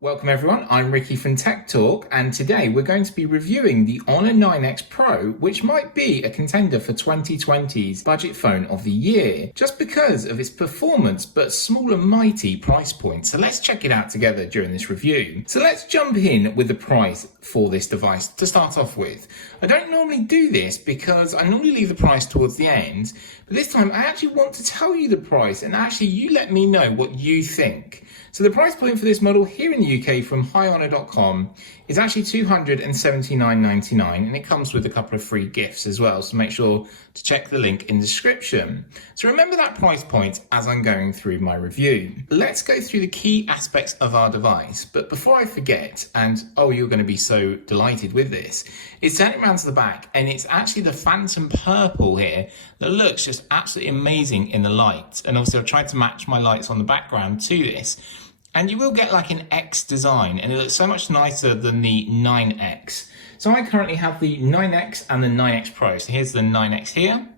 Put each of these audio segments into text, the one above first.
Welcome everyone, I'm Ricky from Tech Talk, and today we're going to be reviewing the Honor 9X Pro, which might be a contender for 2020's budget phone of the year, just because of its performance but small and mighty price point. So let's check it out together during this review. So let's jump in with the price for this device to start off with. I don't normally do this because I normally leave the price towards the end, but this time I actually want to tell you the price and actually you let me know what you think. So the price point for this model here in the UK from highhonor.com is actually $279.99, and it comes with a couple of free gifts as well, so make sure to check the link in the description. So remember that price point as I'm going through my review. Let's go through the key aspects of our device, but before I forget, and oh, you're going to be so delighted with this, it's turning around to the back and it's actually the phantom purple here that looks just absolutely amazing in the light. And obviously I've tried to match my lights on the background to this. And you will get like an X design, and it looks so much nicer than the 9X. So I currently have the 9X and the 9X Pro. So here's the 9X here,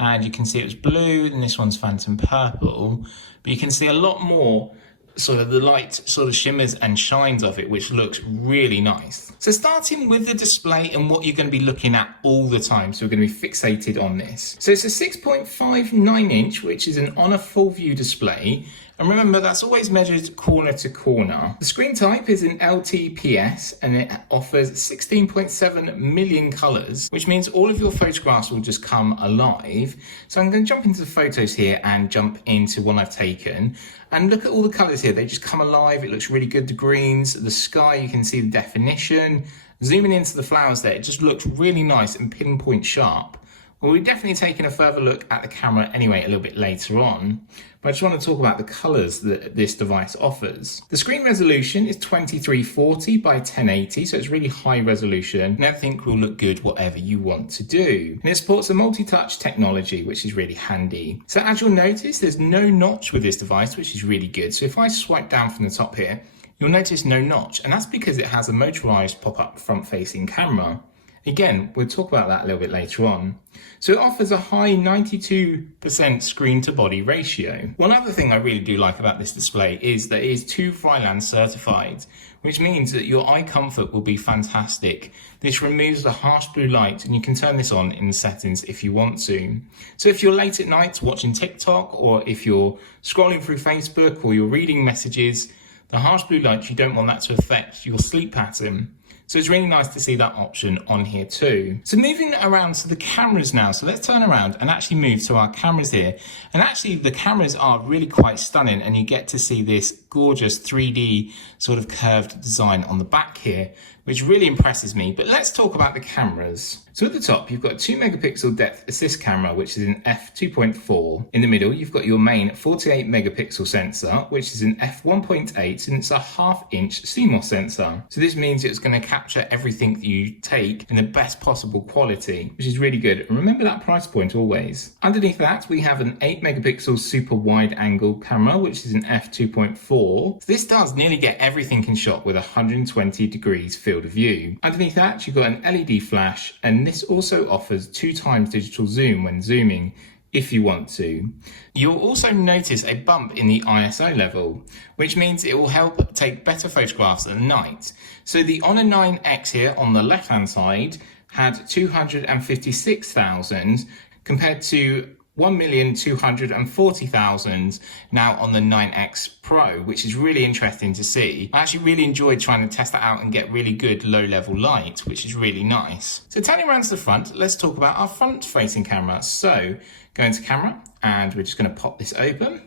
and you can see it was blue, and this one's phantom purple. But you can see a lot more sort of the light sort of shimmers and shines of it, which looks really nice. So starting with the display and what you're going to be looking at all the time, so we're going to be fixated on this. So it's a 6.59 inch, which is an Honor full view display. And remember, that's always measured corner to corner. The screen type is an LTPS, and it offers 16.7 million colors, which means all of your photographs will just come alive. So I'm going to jump into the photos here and jump into one I've taken. And look at all the colors here. They just come alive. It looks really good. The greens, the sky, you can see the definition. Zooming into the flowers there, it just looks really nice and pinpoint sharp. Well, we're definitely taking a further look at the camera anyway a little bit later on, but I just want to talk about the colors that this device offers. The screen resolution is 2340 by 1080, so it's really high resolution, and everything will look good whatever you want to do. And it supports a multi-touch technology, which is really handy. So as you'll notice, there's no notch with this device, which is really good. So if I swipe down from the top here, you'll notice no notch, and that's because it has a motorized pop-up front-facing camera. Again, we'll talk about that a little bit later on. So it offers a high 92% screen to body ratio. One other thing I really do like about this display is that it is 2 Fryland certified, which means that your eye comfort will be fantastic. This removes the harsh blue light, and you can turn this on in the settings if you want to. So if you're late at night watching TikTok, or if you're scrolling through Facebook, or you're reading messages, the harsh blue light, you don't want that to affect your sleep pattern. So it's really nice to see that option on here too. So moving around to the cameras now. So let's turn around and actually move to our cameras here. And actually the cameras are really quite stunning, and you get to see this gorgeous 3D sort of curved design on the back here, which really impresses me. But let's talk about the cameras. So at the top, you've got a 2 megapixel depth assist camera, which is an f2.4. In the middle, you've got your main 48 megapixel sensor, which is an f1.8, and it's a 1/2 inch CMOS sensor. So this means it's going to capture everything that you take in the best possible quality, which is really good. And remember that price point always. Underneath that, we have an 8 megapixel super wide angle camera, which is an f2.4. So this does nearly get everything in shot with 120 degrees field of view. Underneath that, you've got an LED flash, and this also offers 2 times digital zoom when zooming, if you want to. You'll also notice a bump in the ISO level, which means it will help take better photographs at night. So the Honor 9X here on the left hand side had 256,000 compared to 1,240,000 now on the 9X Pro, which is really interesting to see. I actually really enjoyed trying to test that out and get really good low-level light, which is really nice. So turning around to the front, let's talk about our front-facing camera. So go into camera, and we're just going to pop this open.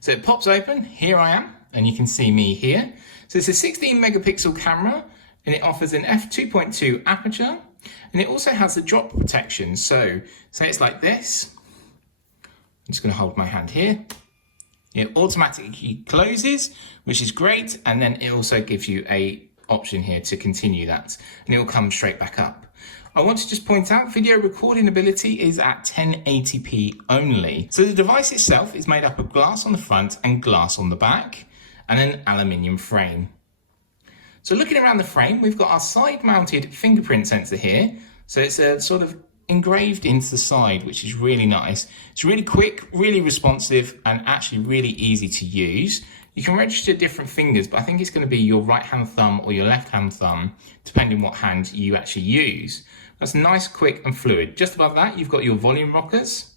So it pops open, here I am, and you can see me here. So it's a 16 megapixel camera, and it offers an f2.2 aperture, and it also has a drop protection. So say it's like this. I'm just going to hold my hand here. It automatically closes, which is great, and then it also gives you a option here to continue that, and it will come straight back up. I want to just point out video recording ability is at 1080p only. So the device itself is made up of glass on the front and glass on the back, and an aluminium frame. So looking around the frame, we've got our side mounted fingerprint sensor here. So it's a sort of engraved into the side, which is really nice. It's really quick, really responsive, and actually really easy to use. You can register different fingers, but I think it's going to be your right hand thumb or your left hand thumb, depending what hand you actually use. That's nice, quick and fluid. Just above that, you've got your volume rockers.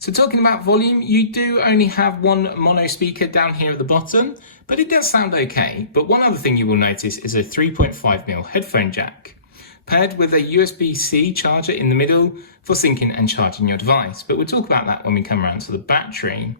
So talking about volume, you do only have one mono speaker down here at the bottom, but it does sound okay. But one other thing you will notice is a 3.5mm headphone jack, paired with a USB-C charger in the middle for syncing and charging your device. But we'll talk about that when we come around to the battery.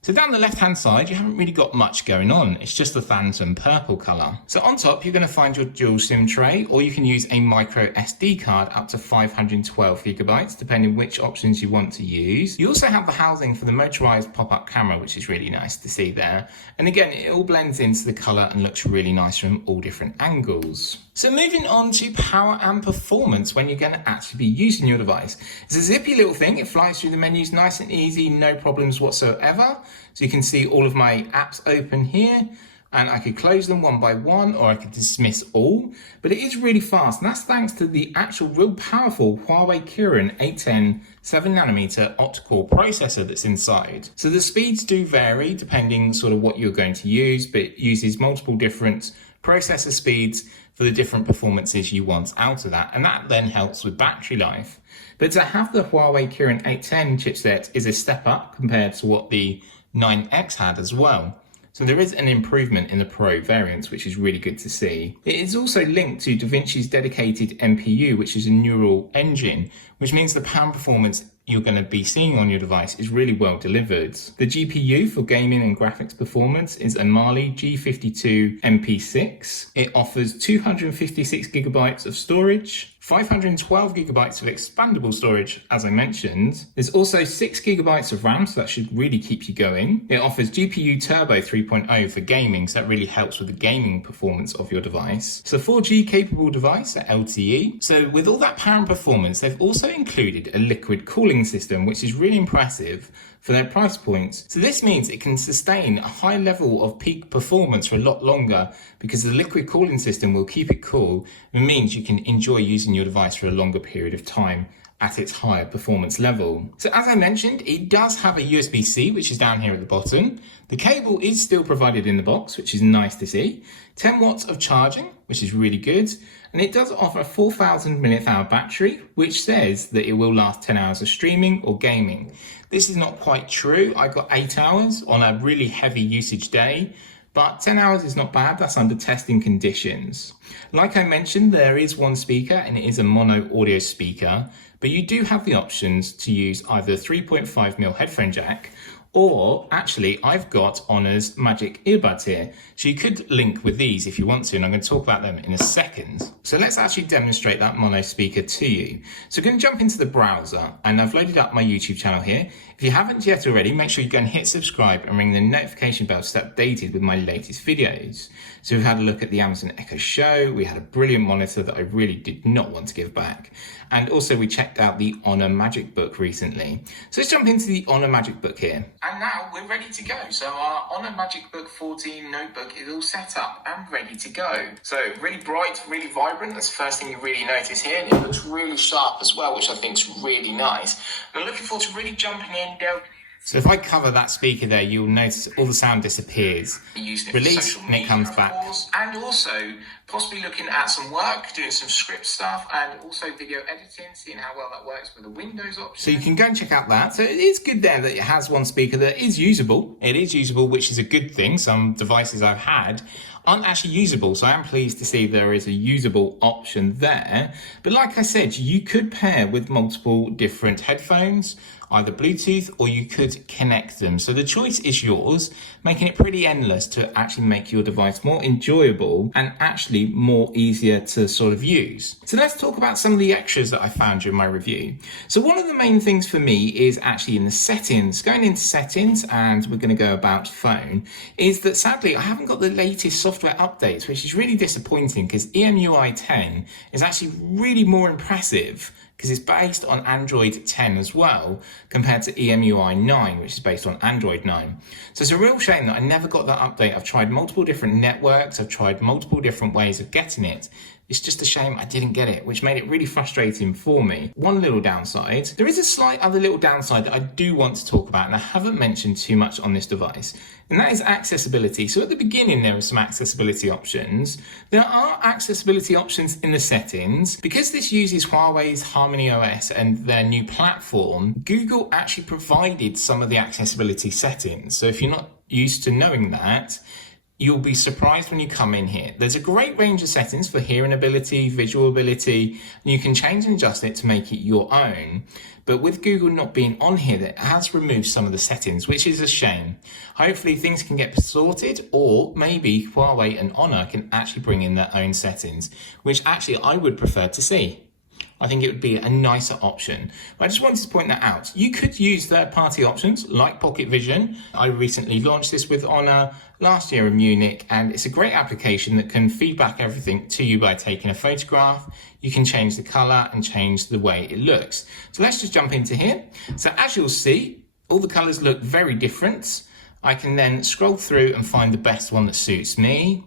So down the left-hand side, you haven't really got much going on. It's just the phantom purple colour. So on top, you're going to find your dual SIM tray, or you can use a micro SD card up to 512 gigabytes, depending which options you want to use. You also have the housing for the motorized pop-up camera, which is really nice to see there. And again, it all blends into the colour and looks really nice from all different angles. So moving on to power and performance when you're going to actually be using your device. It's a zippy little thing. It flies through the menus nice and easy, no problems whatsoever. So you can see all of my apps open here, and I could close them one by one, or I could dismiss all, but it is really fast, and that's thanks to the actual real powerful Huawei Kirin 810 7nm octa-core processor that's inside. So the speeds do vary depending sort of what you're going to use, but it uses multiple different processor speeds for the different performances you want out of that, and that then helps with battery life. But to have the Huawei Kirin 810 chipset is a step up compared to what the 9X had as well. So there is an improvement in the Pro variants, which is really good to see. It is also linked to DaVinci's dedicated NPU, which is a neural engine, which means the power and performance you're going to be seeing on your device is really well delivered. The GPU for gaming and graphics performance is a Mali G52 MP6. It offers 256 gigabytes of storage, 512 gigabytes of expandable storage, as I mentioned. There's also 6 gigabytes of RAM, so that should really keep you going. It offers GPU Turbo 3.0 for gaming, so that really helps with the gaming performance of your device. It's a 4G capable device at LTE. So with all that power and performance, they've also included a liquid cooling system, which is really impressive for their price points. So this means it can sustain a high level of peak performance for a lot longer, because the liquid cooling system will keep it cool. It means you can enjoy using your device for a longer period of time at its higher performance level. So as I mentioned, it does have a USB-C, which is down here at the bottom. The cable is still provided in the box, which is nice to see. 10 watts of charging, which is really good. And it does offer a 4,000 mAh battery, which says that it will last 10 hours of streaming or gaming. This is not quite true. I got 8 hours on a really heavy usage day, but 10 hours is not bad. That's under testing conditions. Like I mentioned, there is one speaker, and it is a mono audio speaker, but you do have the options to use either 3.5mm headphone jack, or actually I've got Honor's Magic earbuds here. So you could link with these if you want to, and I'm going to talk about them in a second. So let's actually demonstrate that mono speaker to you. So we're going to jump into the browser, and I've loaded up my YouTube channel here. If you haven't yet already, make sure you go and hit subscribe and ring the notification bell to stay updated with my latest videos. So we've had a look at the Amazon Echo Show. We had a brilliant monitor that I really did not want to give back. And also we checked out the Honor Magic Book recently. So let's jump into the Honor Magic Book here. And now we're ready to go. So our Honor Magic Book 14 notebook is all set up and ready to go. So really bright, really vibrant. That's the first thing you really notice here. And it looks really sharp as well, which I think is really nice. I'm looking forward to really jumping in, delving. So if I cover that speaker there, you'll notice all the sound disappears. Release, and it comes back. And also possibly looking at some work, doing some script stuff, and also video editing, seeing how well that works with the Windows option. So you can go and check out that. So it is good there that it has one speaker that is usable. It is usable, which is a good thing. Some devices I've had aren't actually usable, so I am pleased to see there is a usable option there. But like I said, you could pair with multiple different headphones, either Bluetooth, or you could connect them. So the choice is yours, making it pretty endless to actually make your device more enjoyable and actually more easier to sort of use. So let's talk about some of the extras that I found during my review. So one of the main things for me is actually in the settings. Going into settings, and we're going to go about phone, is that sadly I haven't got the latest software updates, which is really disappointing, because EMUI 10 is actually really more impressive, because it's based on Android 10 as well, compared to EMUI 9, which is based on Android 9. So it's a real shame that I never got that update. I've tried multiple different networks, I've tried multiple different ways of getting it, It's just a shame I didn't get it, which made it really frustrating for me. One little downside. There is a slight other little downside that I do want to talk about, and I haven't mentioned too much on this device, and that is accessibility. So at the beginning, there are some accessibility options. There are accessibility options in the settings. Because this uses Huawei's Harmony OS and their new platform, Google actually provided some of the accessibility settings. So if you're not used to knowing that, you'll be surprised when you come in here. There's a great range of settings for hearing ability, visual ability, and you can change and adjust it to make it your own. But with Google not being on here, it has removed some of the settings, which is a shame. Hopefully things can get sorted, or maybe Huawei and Honor can actually bring in their own settings, which actually I would prefer to see. I think it would be a nicer option. But I just wanted to point that out. You could use third-party options like Pocket Vision. I recently launched this with Honor last year in Munich, and it's a great application that can feedback everything to you by taking a photograph. You can change the color and change the way it looks. So let's just jump into here. So as you'll see, all the colors look very different. I can then scroll through and find the best one that suits me.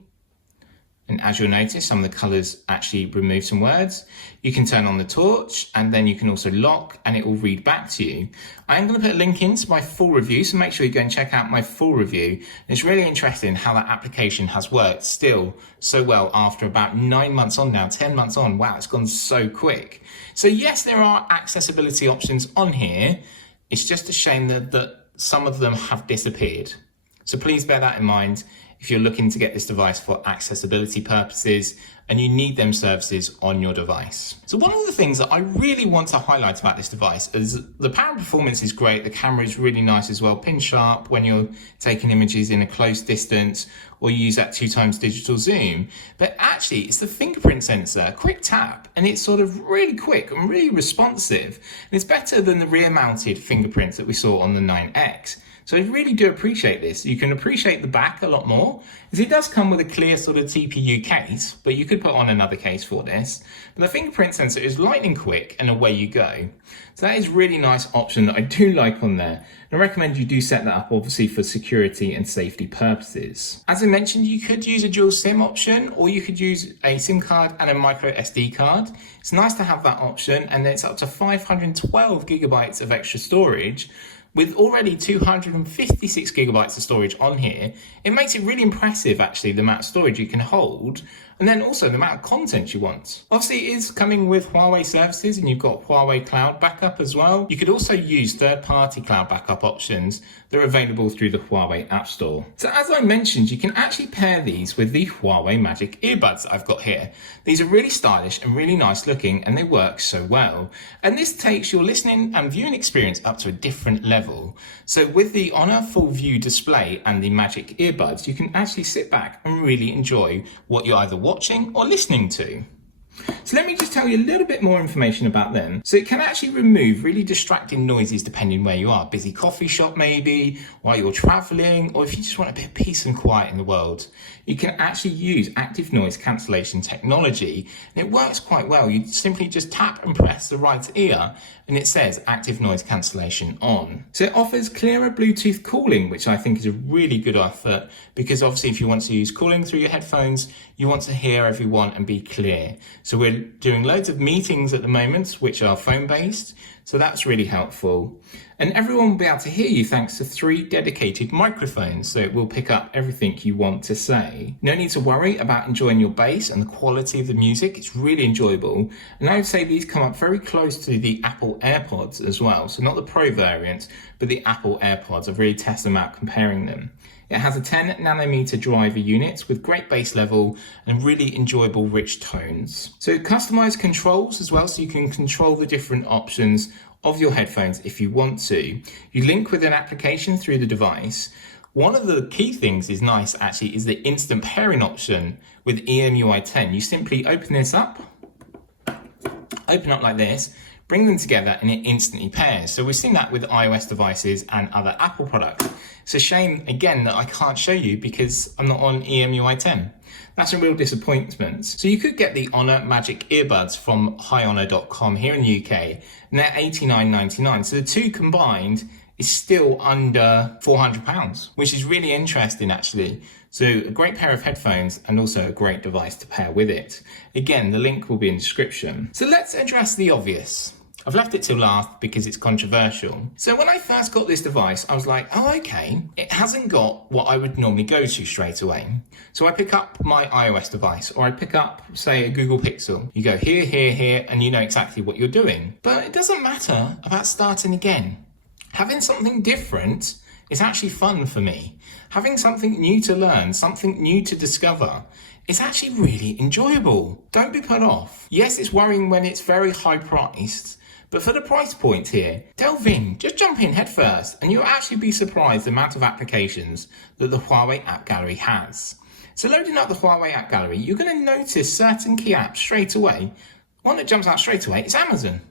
And as you'll notice, some of the colors actually remove some words. You can turn on the torch, and then you can also lock, and it will read back to you. I am going to put a link into my full review, so make sure you go and check out my full review. And it's really interesting how that application has worked still so well after about 9 months on now, 10 months on. Wow, it's gone so quick. So yes, there are accessibility options on here. It's just a shame that some of them have disappeared. So please bear that in mind if you're looking to get this device for accessibility purposes and you need them services on your device. So one of the things that I really want to highlight about this device is the power performance is great. The camera is really nice as well, pin sharp when you're taking images in a close distance, or you use that 2x digital zoom. But actually it's the fingerprint sensor, a quick tap, and it's sort of really quick and really responsive. And it's better than the rear mounted fingerprints that we saw on the 9X. So I really do appreciate this. You can appreciate the back a lot more, as it does come with a clear sort of TPU case, but you could put on another case for this. But the fingerprint sensor is lightning quick, and away you go. So that is a really nice option that I do like on there. And I recommend you do set that up obviously for security and safety purposes. As I mentioned, you could use a dual SIM option, or you could use a SIM card and a micro SD card. It's nice to have that option, and then it's up to 512 gigabytes of extra storage. With already 256 gigabytes of storage on here, it makes it really impressive actually the amount of storage you can hold, and then also the amount of content you want. Obviously it is coming with Huawei services, and you've got Huawei Cloud Backup as well. You could also use third-party cloud backup options that are available through the Huawei App Store. So as I mentioned, you can actually pair these with the Huawei Magic earbuds I've got here. These are really stylish and really nice looking, and they work so well. And this takes your listening and viewing experience up to a different level. So with the Honor Full View display and the Magic earbuds, you can actually sit back and really enjoy what you're either watching or listening to. So let me just tell you a little bit more information about them. So it can actually remove really distracting noises depending where you are. Busy coffee shop maybe, while you're traveling, or if you just want a bit of peace and quiet in the world. You can actually use active noise cancellation technology, and it works quite well. You simply just tap and press the right ear, and it says active noise cancellation on. So it offers clearer Bluetooth calling, which I think is a really good effort, because obviously if you want to use calling through your headphones, you want to hear everyone and be clear. So we're doing loads of meetings at the moment, which are phone-based, so that's really helpful. And everyone will be able to hear you thanks to 3 dedicated microphones, so it will pick up everything you want to say. No need to worry about enjoying your bass and the quality of the music. It's really enjoyable. And I would say these come up very close to the Apple AirPods as well. So not the Pro variant, but the Apple AirPods. I've really tested them out comparing them. It has a 10 nanometer driver unit with great bass level and really enjoyable rich tones. So customized controls as well, so you can control the different options of your headphones if you want to. You link with an application through the device. One of the key things is nice actually is the instant pairing option with EMUI 10. You simply open up like this, bring them together, and it instantly pairs. So we've seen that with iOS devices and other Apple products. It's a shame, again, that I can't show you because I'm not on EMUI 10. That's a real disappointment. So you could get the Honor Magic earbuds from highhonor.com here in the UK, and they're $89.99. So the two combined is still under £400, which is really interesting actually. So a great pair of headphones and also a great device to pair with it. Again, the link will be in the description. So let's address the obvious. I've left it till last because it's controversial. So when I first got this device, I was like, oh, okay, it hasn't got what I would normally go to straight away. So I pick up my iOS device, or I pick up, say, a Google Pixel. You go here, here, here, and you know exactly what you're doing. But it doesn't matter about starting again. Having something different is actually fun for me. Having something new to learn, something new to discover, is actually really enjoyable. Don't be put off. Yes, it's worrying when it's very high priced, but for the price point here, delve in, just jump in head first, and you'll actually be surprised the amount of applications that the Huawei App Gallery has. So loading up the Huawei App Gallery, you're going to notice certain key apps straight away. One that jumps out straight away is Amazon.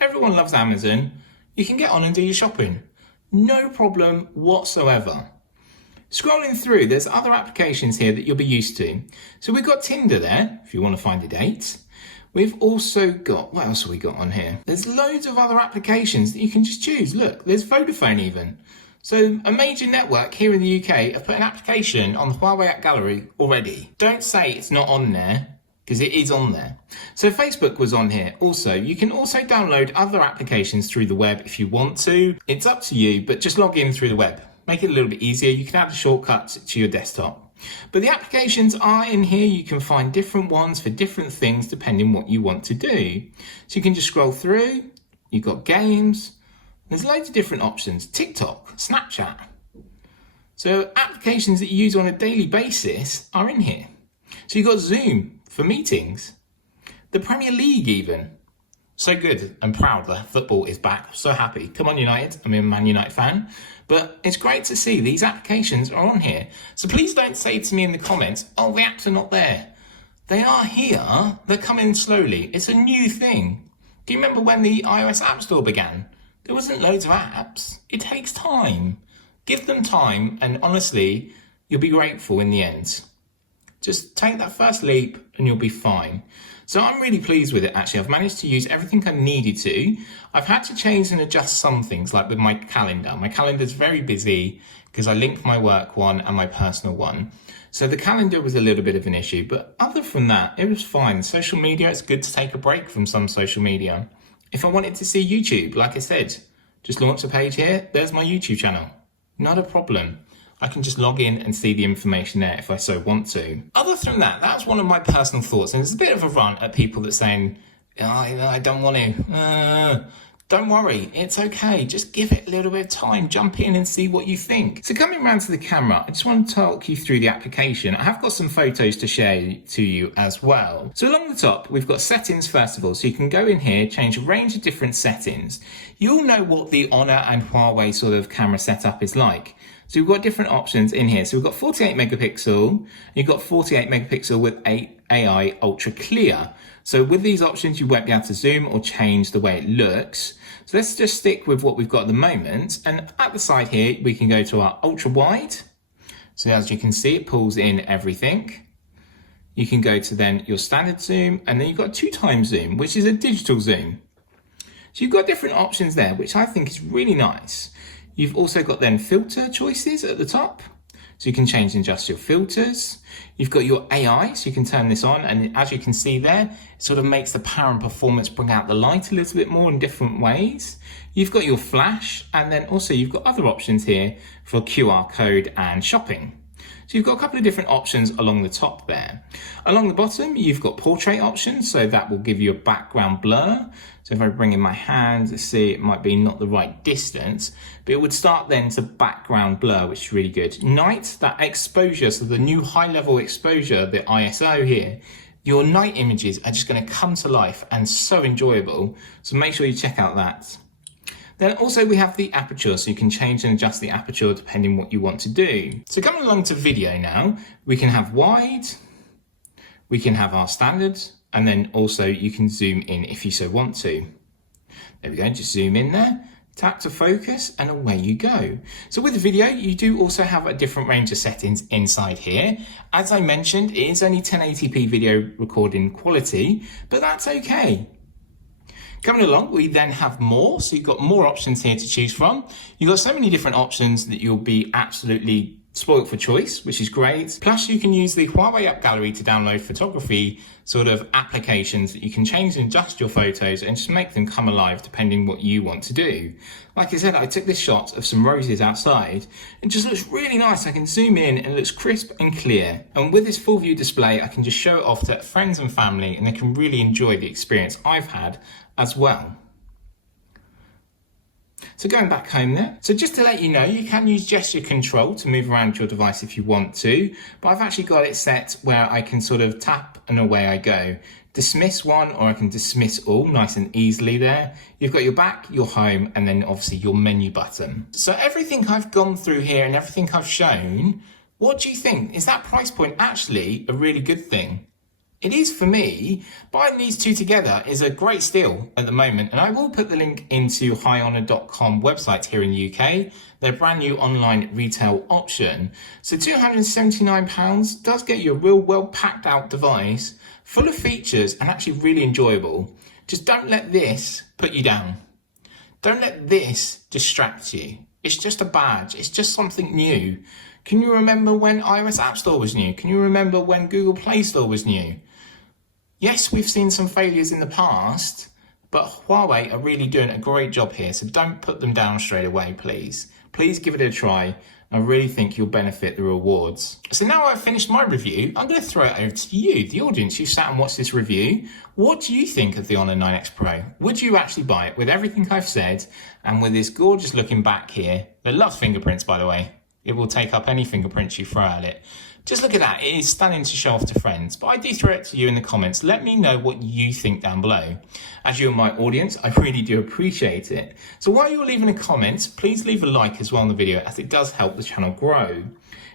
Everyone loves Amazon. You can get on and do your shopping. No problem whatsoever. Scrolling through, there's other applications here that you'll be used to. So we've got Tinder there, if you want to find a date. We've also got, what else have we got on here? There's loads of other applications that you can just choose. Look, there's Vodafone even. So a major network here in the UK have put an application on the Huawei App Gallery already. Don't say it's not on there, because it is on there. So Facebook was on here also. You can also download other applications through the web if you want to. It's up to you, but just log in through the web. Make it a little bit easier. You can add a shortcut to your desktop. But the applications are in here. You can find different ones for different things depending what you want to do. So you can just scroll through. You've got games. There's loads of different options. TikTok, Snapchat. So applications that you use on a daily basis are in here. So you've got Zoom for meetings. The Premier League even. So good and proud that football is back. So happy. Come on United. I'm a Man United fan. But it's great to see these applications are on here. So please don't say to me in the comments, oh, the apps are not there. They are here. They're coming slowly. It's a new thing. Do you remember when the iOS App Store began? There wasn't loads of apps. It takes time. Give them time and honestly, you'll be grateful in the end. Just take that first leap and you'll be fine. So I'm really pleased with it actually. I've managed to use everything I needed to. I've had to change and adjust some things like with my calendar. My calendar's very busy because I link my work one and my personal one. So the calendar was a little bit of an issue, but other from that, it was fine. Social media, it's good to take a break from some social media. If I wanted to see YouTube, like I said, just launch a page here. There's my YouTube channel. Not a problem. I can just log in and see the information there if I so want to. Other than that, that's one of my personal thoughts. And it's a bit of a run at people that saying, oh, I don't want to. Don't worry, it's okay. Just give it a little bit of time. Jump in and see what you think. So coming around to the camera, I just want to talk you through the application. I have got some photos to share to you as well. So along the top, we've got settings first of all. So you can go in here, change a range of different settings. You'll know what the Honor and Huawei sort of camera setup is like. So we've got different options in here. So we've got 48 megapixel, you've got 48 megapixel with AI ultra clear. So with these options, you won't be able to zoom or change the way it looks. So let's just stick with what we've got at the moment. And at the side here, we can go to our ultra wide. So as you can see, it pulls in everything. You can go to then your standard zoom, and then you've got 2x zoom, which is a digital zoom. So you've got different options there, which I think is really nice. You've also got then filter choices at the top. So you can change and adjust your filters. You've got your AI, so you can turn this on. And as you can see there, it sort of makes the power and performance bring out the light a little bit more in different ways. You've got your flash, and then also you've got other options here for QR code and shopping. So you've got a couple of different options along the top there. Along the bottom, you've got portrait options, so that will give you a background blur. So if I bring in my hand to see, it might be not the right distance, but it would start then to background blur, which is really good. Night, that exposure, so the new high level exposure, the ISO here, your night images are just going to come to life and so enjoyable. So make sure you check out that. Then also we have the aperture, so you can change and adjust the aperture depending what you want to do. So coming along to video now, we can have wide, we can have our standard, and then also you can zoom in if you so want to. There we go, just zoom in there, tap to focus, and away you go. So with the video, you do also have a different range of settings inside here. As I mentioned, it is only 1080p video recording quality, but that's okay. Coming along, we then have more. So you've got more options here to choose from. You've got so many different options that you'll be absolutely spoilt for choice, which is great. Plus you can use the Huawei App Gallery to download photography sort of applications that you can change and adjust your photos and just make them come alive depending what you want to do. Like I said, I took this shot of some roses outside. It just looks really nice. I can zoom in and it looks crisp and clear. And with this full view display, I can just show it off to friends and family and they can really enjoy the experience I've had as well. So going back home there, so just to let you know, you can use gesture control to move around your device if you want to, but I've actually got it set where I can sort of tap and away I go. Dismiss one, or I can dismiss all nice and easily there. You've got your back, your home, and then obviously your menu button. So everything I've gone through here and everything I've shown, what do you think? Is that price point actually a really good thing? It is for me. Buying these two together is a great steal at the moment, and I will put the link into highhonour.com website here in the UK, their brand new online retail option. So £279 does get you a real well packed out device, full of features and actually really enjoyable. Just don't let this put you down. Don't let this distract you. It's just a badge. It's just something new. Can you remember when iOS App Store was new? Can you remember when Google Play Store was new? Yes, we've seen some failures in the past, but Huawei are really doing a great job here, so don't put them down straight away, please. Please give it a try. I really think you'll benefit the rewards. So now I've finished my review, I'm going to throw it over to you, the audience who sat and watched this review. What do you think of the Honor 9X Pro? Would you actually buy it with everything I've said and with this gorgeous looking back here that loves fingerprints, by the way? It will take up any fingerprints you throw at it. Just look at that. It is stunning to show off to friends. But I do throw it to you in the comments. Let me know what you think down below. As you're my audience, I really do appreciate it. So while you're leaving a comment, please leave a like as well on the video, as it does help the channel grow.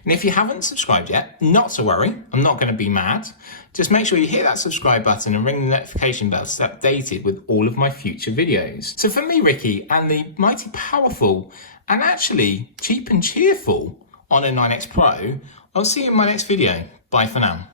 And if you haven't subscribed yet, not to worry. I'm not going to be mad. Just make sure you hit that subscribe button and ring the notification bell to stay updated with all of my future videos. So for me, Ricky, and the mighty powerful and actually cheap and cheerful Honor 9X Pro, I'll see you in my next video. Bye for now.